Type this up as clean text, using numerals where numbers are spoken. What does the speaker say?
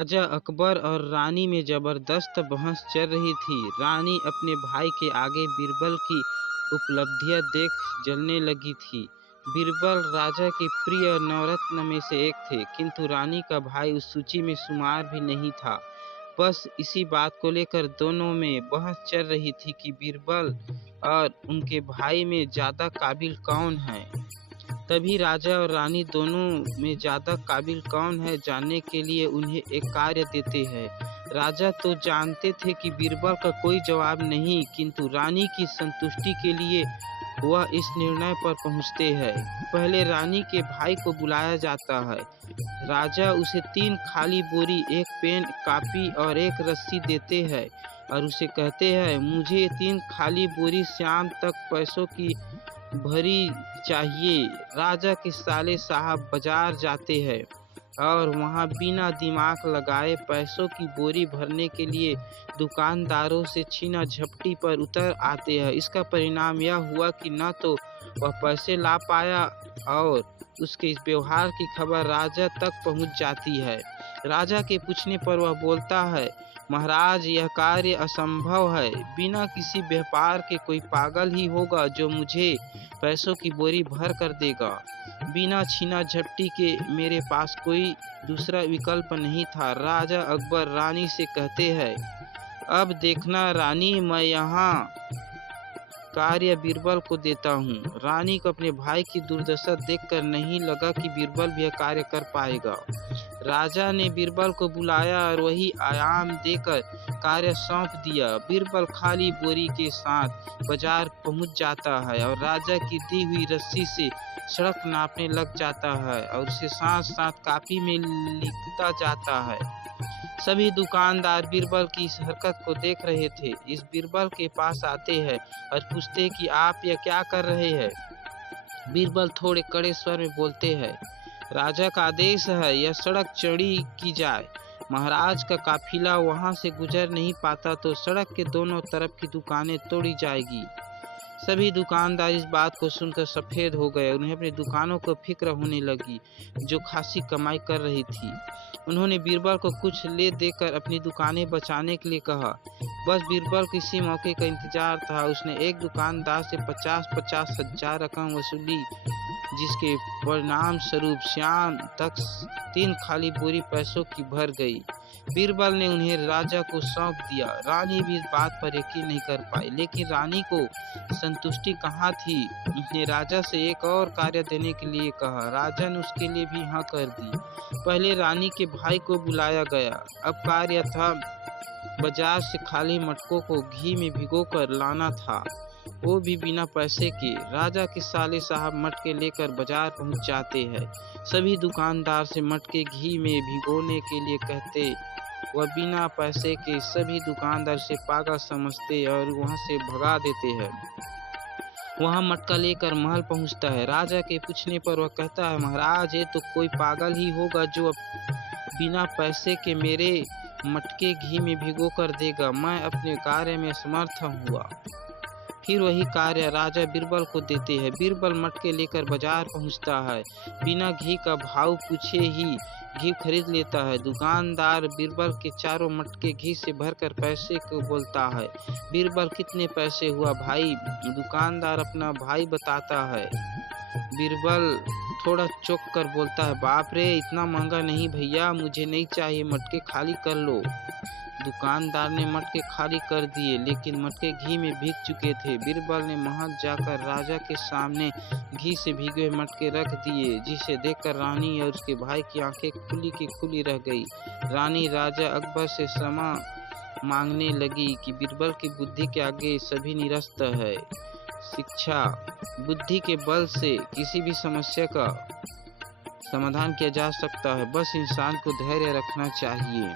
राजा अकबर और रानी में जबरदस्त बहस चल रही थी। रानी अपने भाई के आगे बीरबल की उपलब्धियां देख जलने लगी थी। बीरबल राजा के प्रिय नवरत्न में से एक थे, किंतु रानी का भाई उस सूची में शुमार भी नहीं था। बस इसी बात को लेकर दोनों में बहस चल रही थी कि बीरबल और उनके भाई में ज्यादा काबिल कौन है। तभी राजा और रानी दोनों में ज्यादा काबिल कौन है जानने के लिए उन्हें एक कार्य देते हैं। राजा तो जानते थे कि बीरबल का कोई जवाब नहीं, किंतु रानी की संतुष्टि के लिए वह इस निर्णय पर पहुंचते हैं। पहले रानी के भाई को बुलाया जाता है। राजा उसे 3 खाली बोरी, एक पेन, कापी और एक रस्सी देते हैं और उसे कहते हैं, मुझे 3 खाली बोरी शाम तक पैसों की भरी चाहिए। राजा के साले साहब बाजार जाते हैं और वहां बिना दिमाग लगाए पैसों की बोरी भरने के लिए दुकानदारों से छीना झपटी पर उतर आते हैं। इसका परिणाम यह हुआ कि न तो वह पैसे ला पाया और उसके इस व्यवहार की खबर राजा तक पहुंच जाती है। राजा के पूछने पर वह बोलता है, महाराज, यह कार्य असंभव है। बिना किसी व्यापार के कोई पागल ही होगा जो मुझे पैसों की बोरी भर कर देगा। बिना छीना झपटी के मेरे पास कोई दूसरा विकल्प नहीं था। राजा अकबर रानी से कहते हैं, अब देखना रानी, मैं यहाँ कार्य बीरबल को देता हूँ। रानी को अपने भाई की दुर्दशा देखकर नहीं लगा कि बीरबल भी यह कार्य कर पाएगा। राजा ने बीरबल को बुलाया और वही आयाम देकर कार्य सौंप दिया। बीरबल खाली बोरी के साथ बाजार पहुंच जाता है और राजा की दी हुई रस्सी से सड़क नापने लग जाता है और उसे साथ साथ कापी में लिखता जाता है। सभी दुकानदार बीरबल की इस हरकत को देख रहे थे। इस बीरबल के पास आते हैं और पूछते कि आप यह क्या कर रहे हैं। बीरबल थोड़े कड़े स्वर में बोलते हैं, राजा का आदेश है, यह सड़क चौड़ी की जाए। महाराज का काफिला वहां से गुजर नहीं पाता तो सड़क के दोनों तरफ की दुकानें तोड़ी जाएगी। सभी दुकानदार इस बात को सुनकर सफेद हो गए। उन्हें अपनी दुकानों को फिक्र होने लगी जो खासी कमाई कर रही थी। उन्होंने बीरबल को कुछ ले देकर अपनी दुकानें बचाने के लिए कहा। बस बीरबल को इसी मौके का इंतजार था। उसने एक दुकानदार से 50-50 हजार रकम वसूली, जिसके परिणाम स्वरूप शाम तक 3 खाली बोरी पैसों की भर गई। बीरबल ने उन्हें राजा को सौंप दिया। रानी भी इस बात पर यकीन नहीं कर पाई, लेकिन रानी को संतुष्टि कहाँ थी। उसने राजा से एक और कार्य देने के लिए कहा। राजा ने उसके लिए भी हाँ कर दी। पहले रानी के भाई को बुलाया गया। अब कार्य था बाजार से खाली मटकों को घी में भिगोकर लाना था, वो भी बिना पैसे के। राजा के साले साहब मटके लेकर बाजार पहुंच जाते हैं। सभी दुकानदार से मटके घी में भिगोने के लिए कहते, वह बिना पैसे के। सभी दुकानदार से पागल समझते और वहां से भगा देते हैं। वहां मटका लेकर महल पहुंचता है। राजा के पूछने पर वह कहता है, महाराज, ये तो कोई पागल ही होगा जो बिना पैसे के मेरे मटके घी में भिगो कर देगा। मैं अपने कार्य में असमर्थ हुआ। फिर वही कार्य राजा बीरबल को देते हैं। बीरबल मटके लेकर बाजार पहुंचता है। बिना घी का भाव पूछे ही घी खरीद लेता है। दुकानदार बीरबल के चारों मटके घी से भरकर पैसे को बोलता है। बीरबल, कितने पैसे हुआ भाई? दुकानदार अपना भाई बताता है। बीरबल थोड़ा चौंक कर बोलता है, बाप रे, इतना महंगा नहीं भैया, मुझे नहीं चाहिए, मटके खाली कर लो। दुकानदार ने मटके खाली कर दिए, लेकिन मटके घी में भीग चुके थे। बीरबल ने महल जाकर राजा के सामने घी से भीगे हुए मटके रख दिए, जिसे देखकर रानी और उसके भाई की आंखें खुली की खुली रह गई। रानी राजा अकबर से क्षमा मांगने लगी कि बीरबल की बुद्धि के आगे सभी निरस्त है। शिक्षा बुद्धि के बल से किसी भी समस्या का समाधान किया जा सकता है, बस इंसान को धैर्य रखना चाहिए।